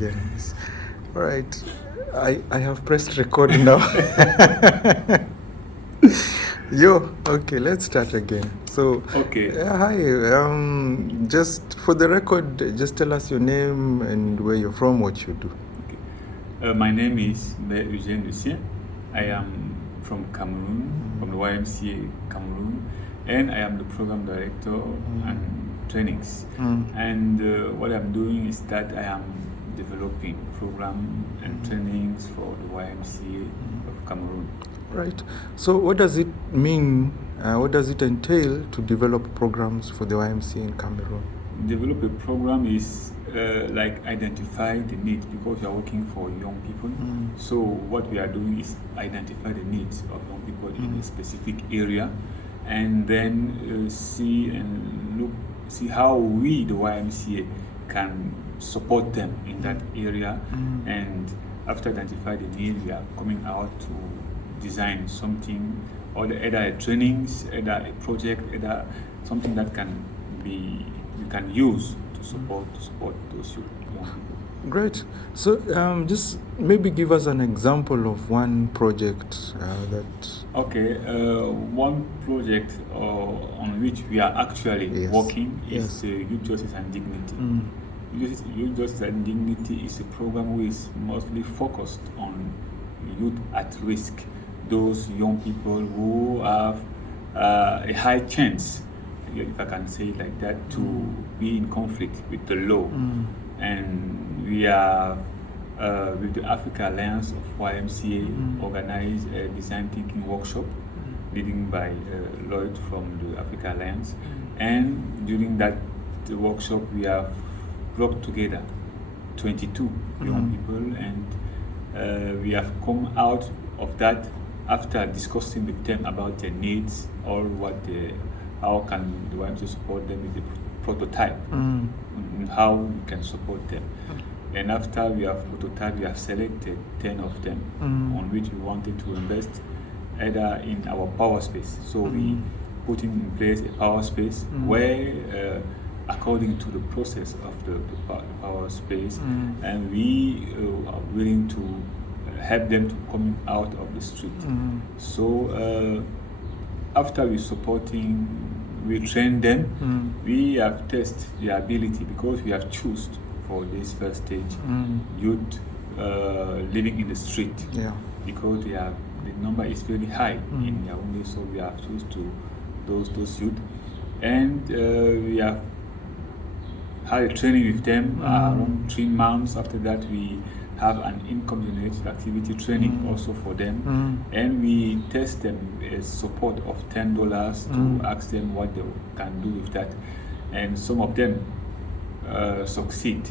Yes. All right. I have pressed record now. Okay, let's start again. So, Okay. Hi. Just for the record, just tell us your name and where you're from, what you do. Okay. My name is Eugene Mbee. I am from Cameroon, from the YMCA Cameroon, and I am the program director and trainings. And what I'm doing is that I am developing program and trainings for the YMCA of Cameroon. Right. So what does it mean, what does it entail to develop programs for the YMCA in Cameroon? Develop a program is like identify the needs, because you are working for young people. So what we are doing is identify the needs of young people in a specific area, and then see how we, the YMCA, can support them in that area. And after identify the need, we are coming out to design something, or either a trainings, either a project, either something that can be you can use to support those young people. Great. So just maybe give us an example of one project that. Okay, one project on which we are actually working is Youth Justice and Dignity. Youth Justice and Dignity is a program which is mostly focused on youth at risk, those young people who have a high chance, if I can say it like that, to be in conflict with the law. And we are with the Africa Alliance of YMCA organized a design thinking workshop leading by Lloyd from the Africa Alliance. And during that workshop we have brought together 22 young people, and we have come out of that after discussing with them about their needs, or how can the YMCA support them with the prototype, and how we can support them. And after we have prototyped, we have selected 10 of them on which we wanted to invest either in our power space. So we put in place a power space where according to the process of the power space, and we are willing to help them to come out of the street. So after we train them, we have tested their ability, because we have chosen for this first stage youth living in the street, because the number is very high in Yaoundé. So we have chosen to those youth, and we have had a training with them around 3 months. After that, we have an income generated activity training also for them, and we test them a support of $10 to ask them what they can do with that, and some of them succeed.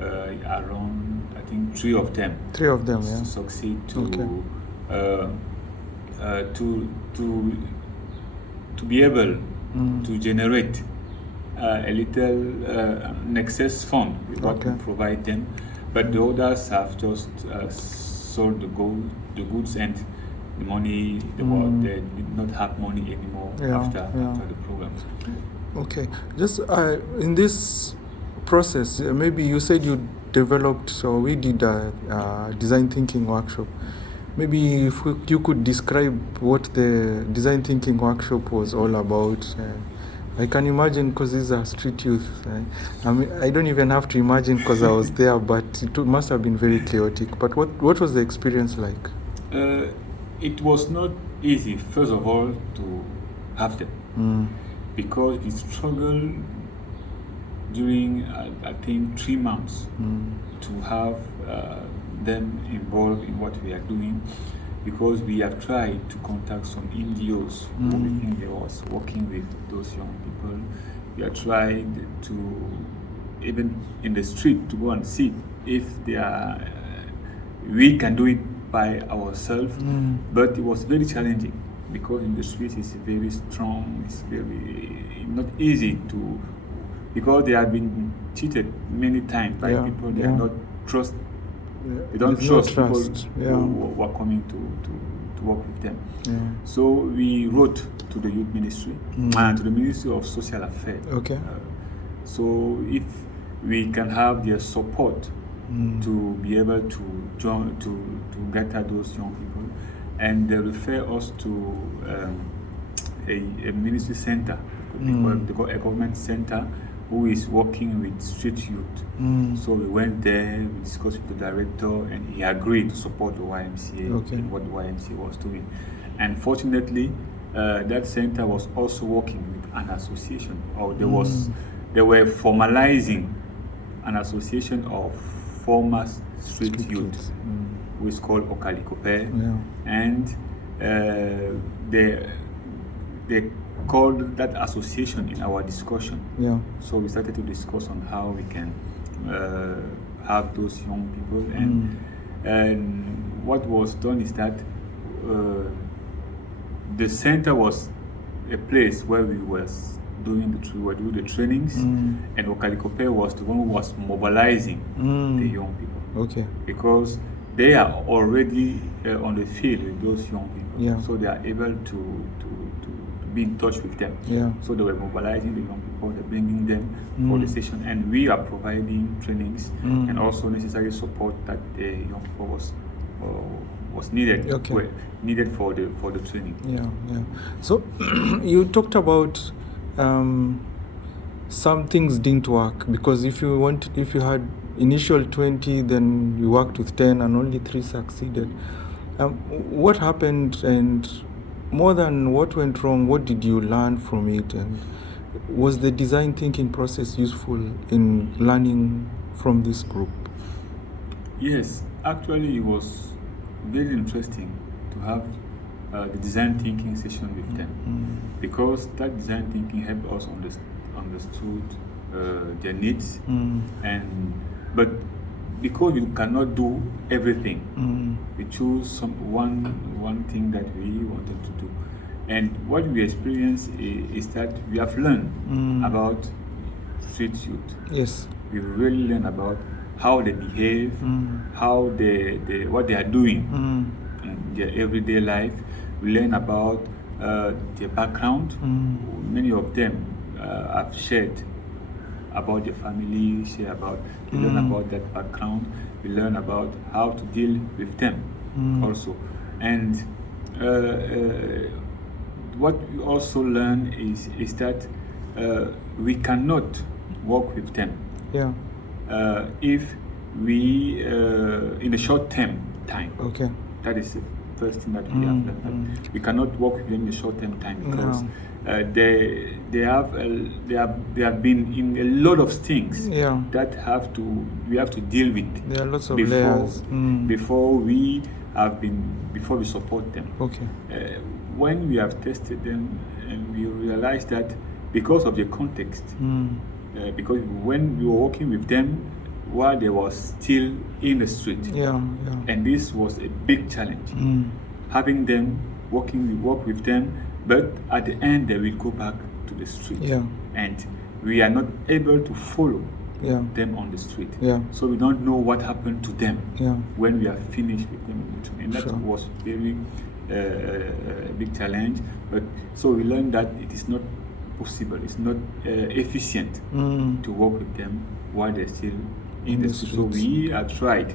Around, I think, 3 of them. Succeed to be able to generate a little excess fund with what we provide them. But the others have just sold the goods, and the money, they did not have money anymore after the program. Okay. Just in this process, maybe you said you developed, so we did a design thinking workshop. Maybe if you could describe what the design thinking workshop was all about. I can imagine, because these are street youth. I mean, I don't even have to imagine because I was there, but it must have been very chaotic. But what was the experience like? It was not easy, first of all, to have them, because we struggled during, I think, 3 months to have them involved in what we are doing, because we have tried to contact some NGOs who we think they was working with those young people. We have tried to, even in the street, to go and see if we can do it by ourselves, but it was very challenging, because in the street it's very strong, it's very not easy to, because they have been cheated many times by people they are not trust. They don't trust people who are coming to work with them. So we wrote to the youth ministry and to the Ministry of Social Affairs. So if we can have their support to be able to join, to gather those young people, and they refer us to a ministry center, they call a government center, who is working with street youth. So we went there, we discussed with the director, and he agreed to support the YMCA in what the YMCA was doing. And fortunately, that center was also working with an association, or they were formalizing an association of former street youth, who is called Okalikope, and they called that association in our discussion. So we started to discuss on how we can have those young people, and what was done is that the center was a place where we were doing the trainings, and Okalikope was the one who was mobilizing the young people. Because they are already on the field with those young people, so they are able to be in touch with them. So they were mobilizing the young people, they're bringing them for the session, and we are providing trainings and also necessary support that the young people was needed needed for the training. So you talked about some things didn't work, because if you had initial 20, then you worked with 10 and only 3 succeeded. What happened, and more than what went wrong, what did you learn from it, and was the design thinking process useful in learning from this group? Yes, actually it was very interesting to have the design thinking session with them, because that design thinking helped us understood their needs, but because you cannot do everything, we chose one thing that we wanted to do. And what we experienced is that we have learned about street youth. Yes. We really learned about how they behave, how what they are doing in their everyday life. We learn about their background. Many of them have shared about their family, we learn about that background. We learn about how to deal with them also. And what we also learn is that we cannot work with them if we in a short-term time. That is the first thing that we have learned. We cannot work with them in a short-term time, because they have been in a lot of things that we have to deal with. There are lots of layers before we support them. When we have tested them, and we realized that because of the context, because when we were working with them while they were still in the street, and this was a big challenge, having them work with them, but at the end they will go back to the street, and we are not able to follow them on the street. So we don't know what happened to them when we are finished with them, and that was very big challenge. But so we learned that it is not possible, it's not efficient to work with them while they're still in the street. So we have tried,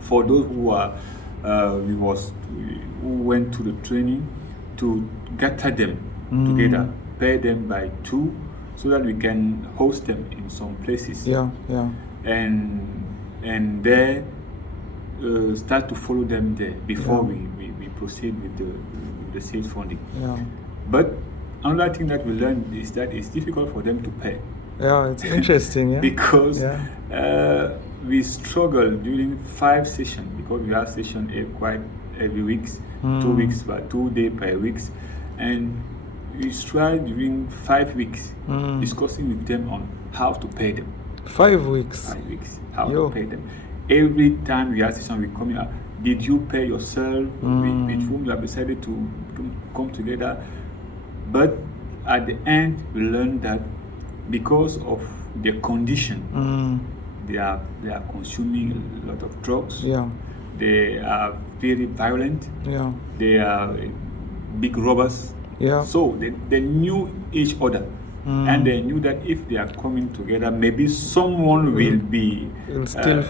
for those who went to the training, to gather them together, pair them by 2, so that we can host them in some places. And there start to follow them there before we proceed with the sales funding. But another thing that we learned is that it's difficult for them to pay. It's interesting. Because we struggle during 5 sessions, because we have session quite every week, 2 weeks, but 2 days per week, and we tried during 5 weeks discussing with them on how to pay them. 5 weeks. 5 weeks. How to pay them. Every time we have session, we come here. Did you pay yourself? With whom you have decided to come together? But at the end, we learned that because of their condition, they are consuming a lot of drugs. They are very violent. They are big robbers. So they knew each other. and they knew that if they are coming together, maybe someone will be steal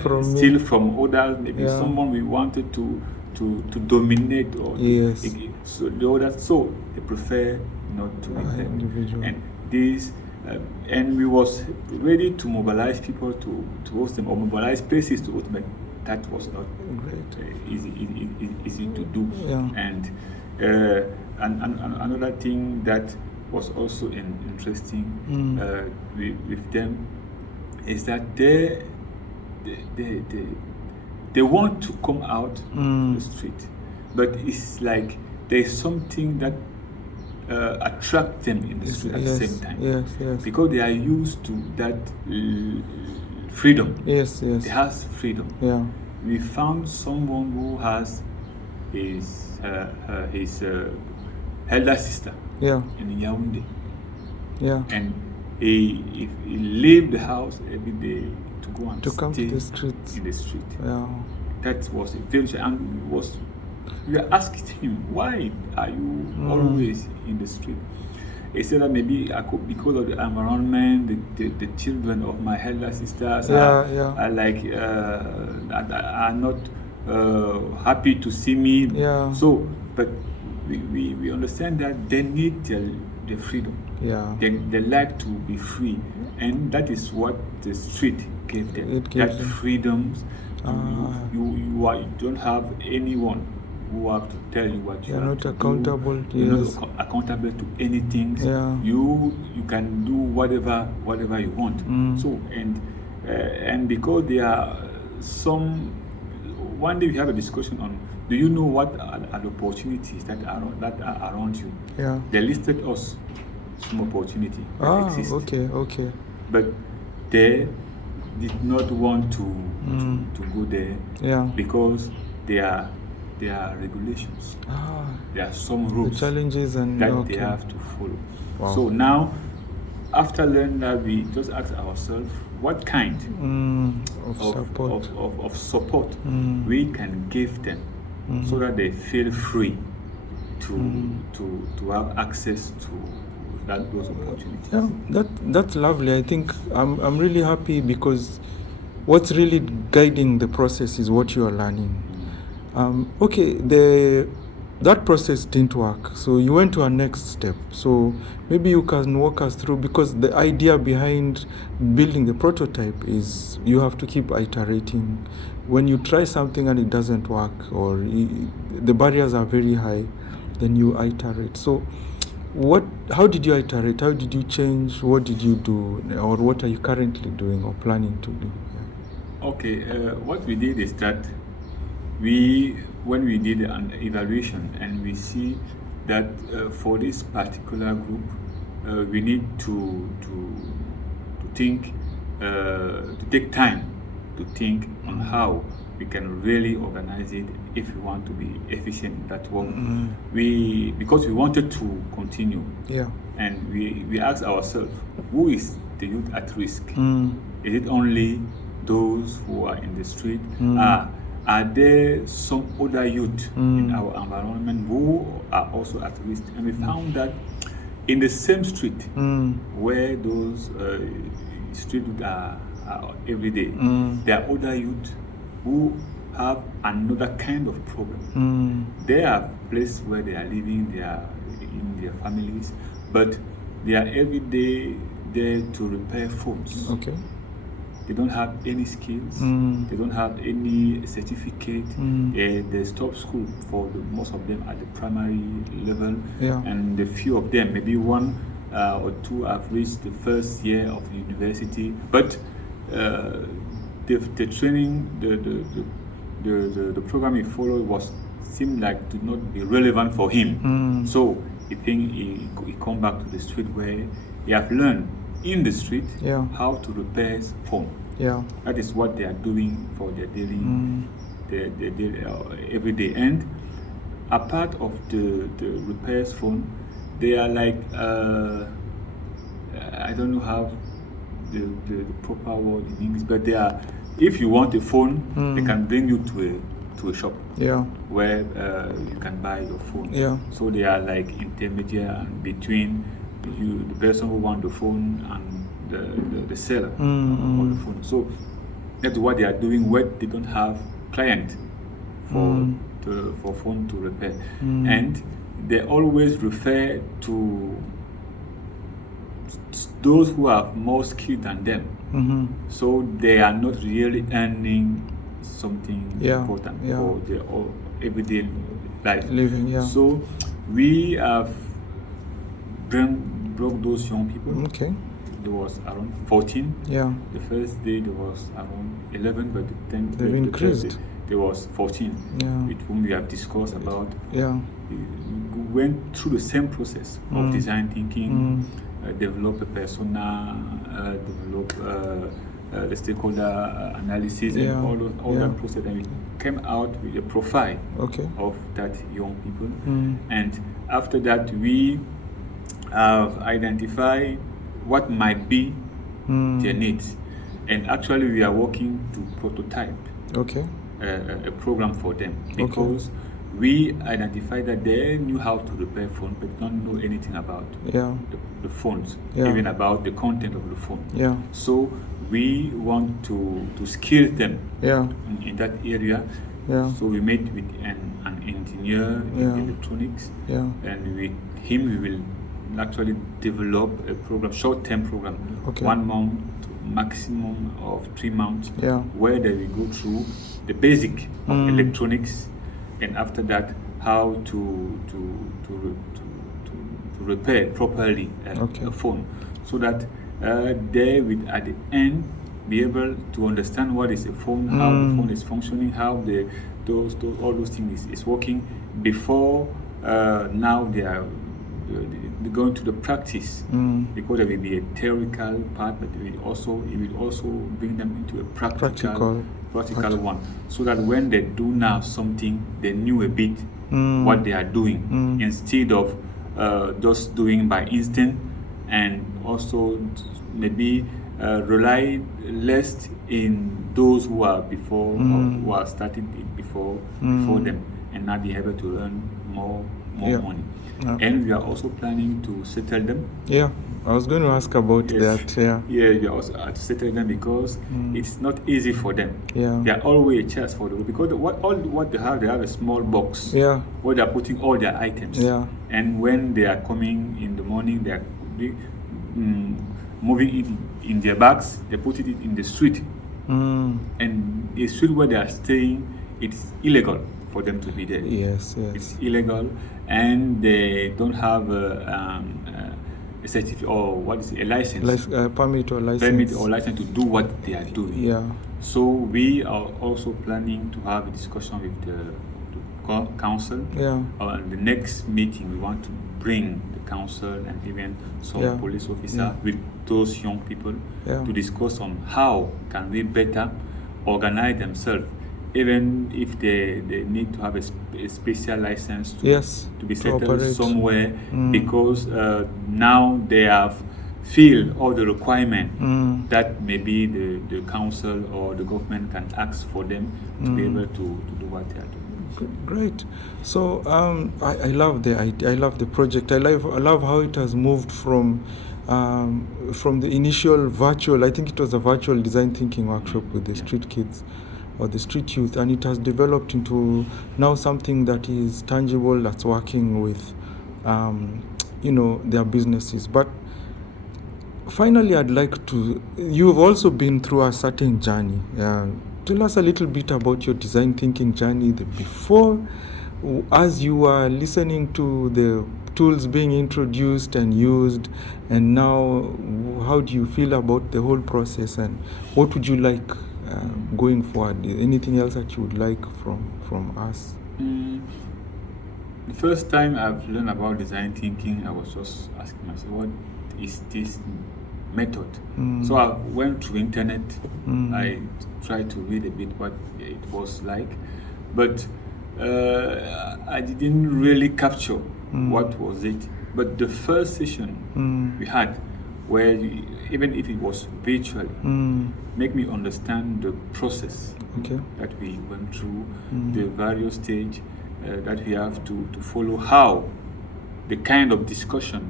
from others. Maybe someone we wanted to dominate or so the others. So they prefer not to individual. And this. And we was ready to mobilize people to host them, or mobilize places to host them. That was not easy to do. And another thing that was also interesting with them is that they want to come out to the street, but it's like there's something that attract them in the street at the same time. Because they are used to that freedom. They have freedom. We found someone who has his elder sister in Yaoundé. And he left the house every day to go and come stay to the street. In the street. That was a very we asked him, why are you always in the street? He said that maybe because of the environment, the children of my elder sisters are like are not happy to see me. So, but we understand that they need their freedom. They like to be free, and that is what the street gave them. That freedoms. You don't have anyone who have to tell you what you have not to accountable. do. You're not accountable to anything. You can do whatever you want. So and because there are some. One day we have a discussion on. Do you know what are the opportunities that are around you? They listed us some opportunity that exist. Okay. But they did not want to go there because there are regulations. There are some rules, the challenges and that they have to follow. So now, after learning that, we just ask ourselves what kind of support we can give them so that they feel free to have access to those opportunities. That's lovely. I think I'm really happy because what's really guiding the process is what you are learning. That process didn't work, so you went to a next step. So maybe you can walk us through, because the idea behind building the prototype is you have to keep iterating. When you try something and it doesn't work, or the barriers are very high, then you iterate. So how did you iterate? How did you change? What did you do? Or what are you currently doing or planning to do? Okay, what we did is that when we did an evaluation and we see that for this particular group, we need to think, to take time to think on how we can really organize it if we want to be efficient in that work. Because we wanted to continue. And we asked ourselves, who is the youth at risk? Is it only those who are in the street? Are there some other youth in our environment who are also at risk? And we found that in the same street where those street youth are every day, there are other youth who have another kind of problem. They are places where they are living, they are in their families, but they are every day there to repair phones. They don't have any skills. They don't have any certificate. They stop school for most of them at the primary level, and the few of them, maybe one or two, have reached the first year of university. But the training, the program he followed seemed like to not be relevant for him. So he think he come back to the street where he have learned in the street how to repair phone. That is what they are doing for their daily, every day. And a part of the repairs phone, they are like I don't know how the proper word in English, but they are. If you want a phone, they can bring you to a shop where you can buy your phone. So they are like intermediate between the person who wants the phone and the seller of the phone. So that's what they are doing when they don't have client for phone to repair. And they always refer to those who are more skilled than them. So they are not really earning something important for their everyday life. Living, So we have brought those young people. Okay. There was around 14. Yeah. The first day there was around 11, but the 10th They've increased. Day, there was 14 with whom we have discussed about. Yeah. We went through the same process of design thinking, develop a persona, develop the stakeholder analysis, and all that process. And we came out with a profile of that young people. And after that, we have identified what might be their needs. And actually, we are working to prototype a program for them, because we identified that they knew how to repair phone, but don't know anything about the phones, even about the content of the phone. So we want to skill them in that area. So we met with an engineer in electronics, and with him we will actually develop a program, short-term program, 1 month to maximum of 3 months, where they will go through the basic of electronics, and after that how to repair properly a phone, so that they will at the end be able to understand what is a phone, how the phone is functioning, how all those things is working before now they are going to the practice, because there will be a theoretical part, but it will also bring them into a practical one, so that when they do now something, they knew a bit what they are doing, instead of just doing by instinct, and also maybe rely less in those who are before or who are starting it before them, and now be able to earn more money. And we are also planning to settle them. I was going to ask about that. We are also to settle them, because it's not easy for them. They are always a chance for them, because what they have a small box where they are putting all their items. And when they are coming in the morning, they are moving it in their bags. They put it in the street, and the street where they are staying, it's illegal for them to be there. It's illegal, and they don't have a certificate, or what is it, a license, permit or license to do what they are doing. So we are also planning to have a discussion with the council. The next meeting, we want to bring the council and even some police officer with those young people to discuss on how can we better organize themselves, even if they need to have a special license to be settled somewhere, because now they have filled all the requirements that maybe the council or the government can ask for them to be able to do what they are doing. Great. So I love the idea. I love the project. I love how it has moved from the initial virtual. I think it was a virtual design thinking workshop with the street kids or the street youth, and it has developed into now something that is tangible, that's working with their businesses. But finally, I'd like to, you've also been through a certain journey. Tell us a little bit about your design thinking journey before, as you were listening to the tools being introduced and used, and now how do you feel about the whole process, and what would you like going forward? Anything else that you would like from us? The first time I've learned about design thinking, I was just asking myself, what is this method? So I went to internet. I tried to read a bit what it was like, but I didn't really capture what was it. But the first session we had, where even if it was virtually, make me understand the process that we went through, the various stage that we have to follow, how the kind of discussion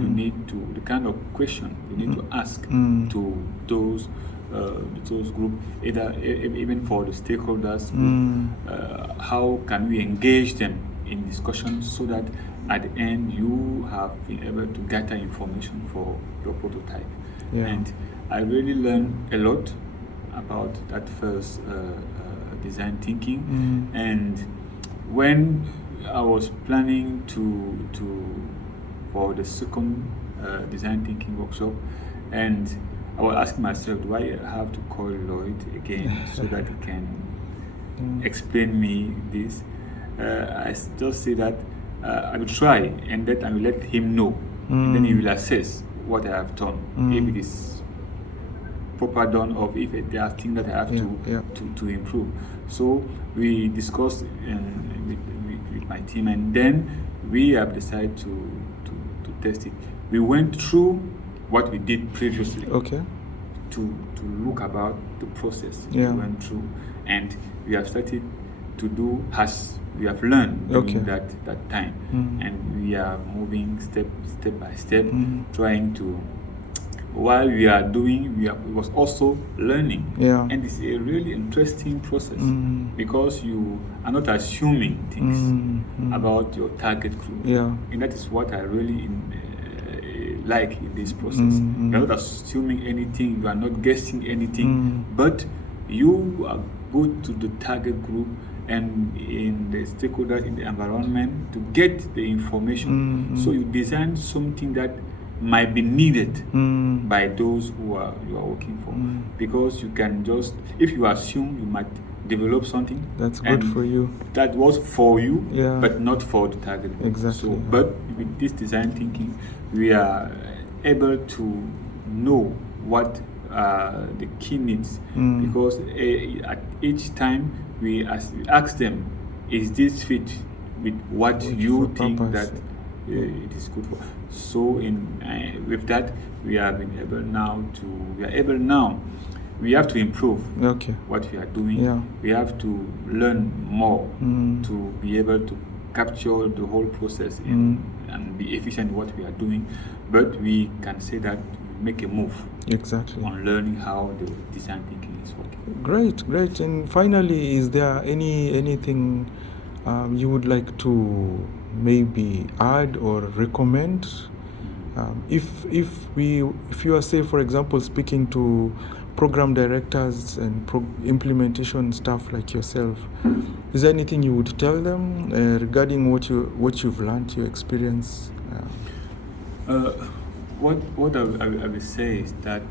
you need to, the kind of question you need to ask to those group, either even for the stakeholders group, how can we engage them in discussion so that at the end you have been able to gather information for your prototype. And I really learned a lot about that first design thinking. And when I was planning for the second design thinking workshop, and I was asking myself, do I have to call Lloyd again so that he can explain me this? I just say that I will try, and that I will let him know, and then he will assess what I have done, if it is proper done, or if there are things that I have to improve. So we discussed with my team, and then we have decided to test it. We went through what we did previously to look about the process we went through, and we have started to do as we have learned during that time, and we are moving step by step, trying to, while we are doing, we was also learning, and it's a really interesting process because you are not assuming things about your target group, and that is what I really like in this process. You are not assuming anything, you are not guessing anything, but you are go to the target group and in the stakeholders in the environment to get the information. So you design something that might be needed by those who you are working for, because you can just, if you assume, you might develop something that's good for you, that was for you, but not for the target group. So, but with this design thinking, we are able to know what the key needs, because at each time we ask them, is this fit with what you think that it is good for? So with that, we have been able now we have to improve what we are doing. We have to learn more to be able to capture the whole process and be efficient in what we are doing. But we can say that we make a move on learning how the design thinking is working. Great. And finally, is there anything you would like to maybe add or recommend? If you are, say, for example, speaking to program directors and implementation staff like yourself, is there anything you would tell them regarding what you've learned, your experience? What I will say is that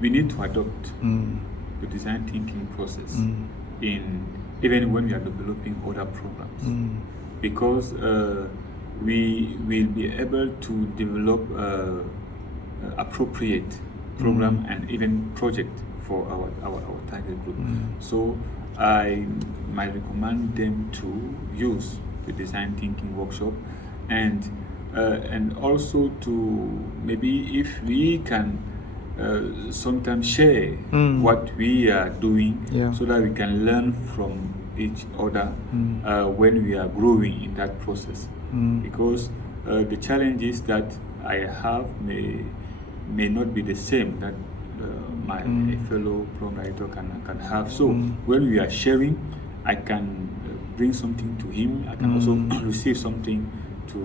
we need to adopt the design thinking process even when we are developing other programs, because we will be able to develop appropriate program and even project for our target group. So I might recommend them to use the design thinking workshop, and also to maybe, if we can sometimes share what we are doing, so that we can learn from each other when we are growing in that process. Because the challenges that I have may not be the same that my fellow program writer can have. So when we are sharing, I can bring something to him. I can also receive something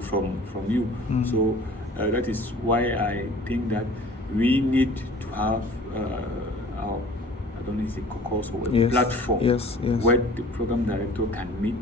from you. So that is why I think that we need to have our, I don't know if it's a caucus or a platform where the program director can meet,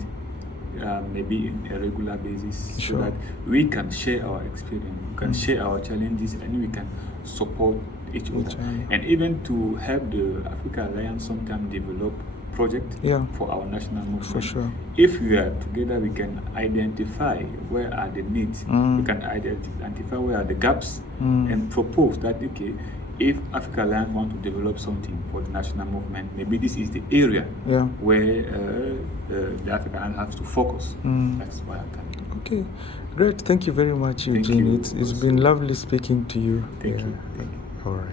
maybe in a regular basis, so that we can share our experience, we can share our challenges, and we can support each other. And even to help the Africa Alliance sometimes develop project for our national movement. If we are together, we can identify where are the needs, we can identify where are the gaps, and propose that, okay, if Africa Alliance want to develop something for the national movement, maybe this is the area where the Africa Alliance has to focus. That's why I can. Okay, great. Thank you very much, Eugene. It's been lovely speaking to you. Thank you. All right.